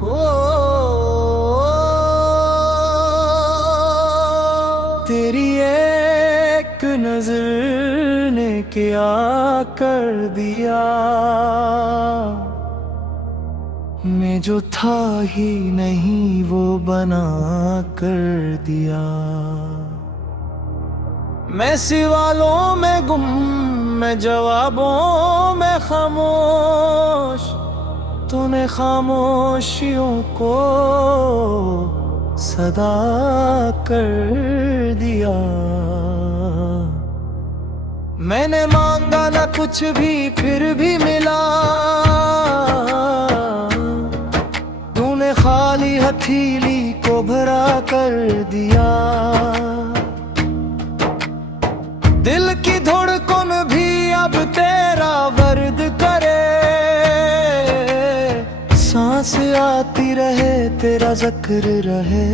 हो तेरी एक नजर ने क्या कर दिया, मैं जो था ही नहीं वो बना कर दिया। मैं सवालों में गुम, मैं जवाबों में खामोश, तूने खामोशियों को सदा कर दिया। मैंने मांगा ना कुछ भी फिर भी मिला, तूने खाली हथेली को भरा कर दिया। दिल की धड़कन भी अब तेरा वर्द करे, सांस आती रहे तेरा जिक्र रहे।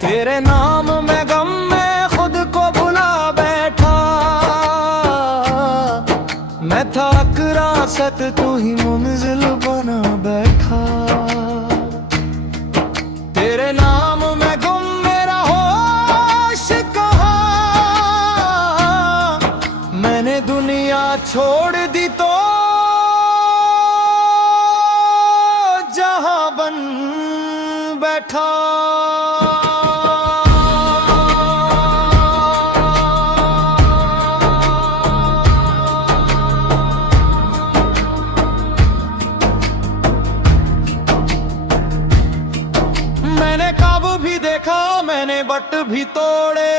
तेरे नाम में गम में खुद को भुला बैठा, मैं था रासत तू ही मंजिल बना बैठा। तेरे नाम में गुम मेरा होश कहा, मैंने दुनिया छोड़ दी तो जहां बन बैठा। मैंने काबू भी देखा, मैंने बट भी तोड़े,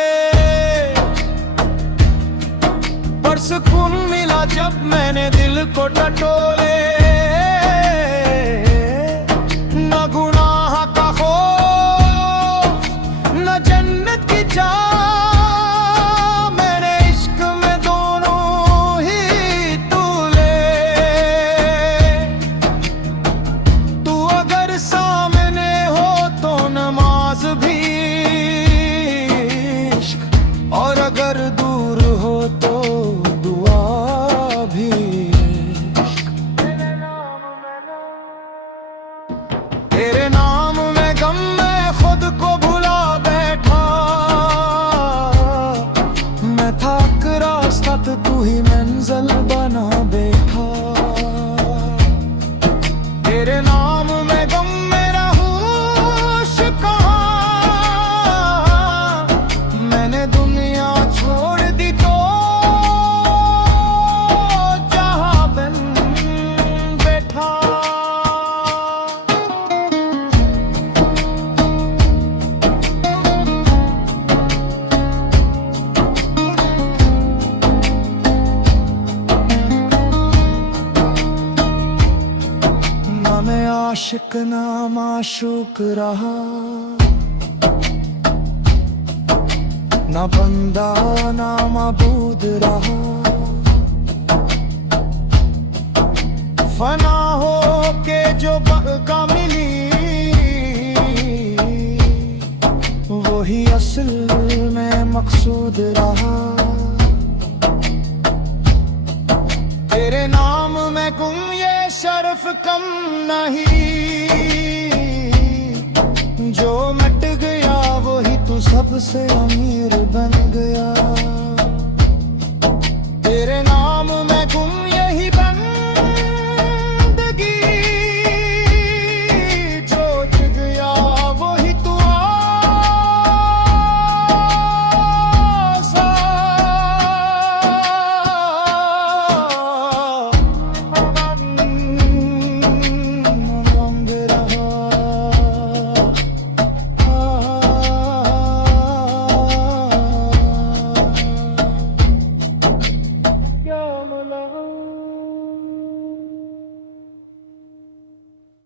पर सुकून मिला जब मैंने दिल को टटोले। न गुनाह का खौफ न जन्नत की चाह, मेरे इश्क में दोनों ही तूले। तू अगर सामने हो तो नमाज भी इश्क, और अगर दूर हो तो दुआ भी इश्क। तेरे नाम में गम में खुद को भुला बैठा, मैं था रास्ता तू ही मंजिल बना बैठा। तेरे नाम में गम मेरा होश कहा, मैंने दुनिया छोड़ दी तो जहां बन बैठा। ना मैं आशिक ना माशूक रहा, ना बंदा ना मबूद रहा। फना हो के जो बका मिली, वही असल में मकसूद रहा। तेरे नाम में गुम ये शर्फ कम नहीं, जो मिट गया वही तू सबसे अमीर बन गया।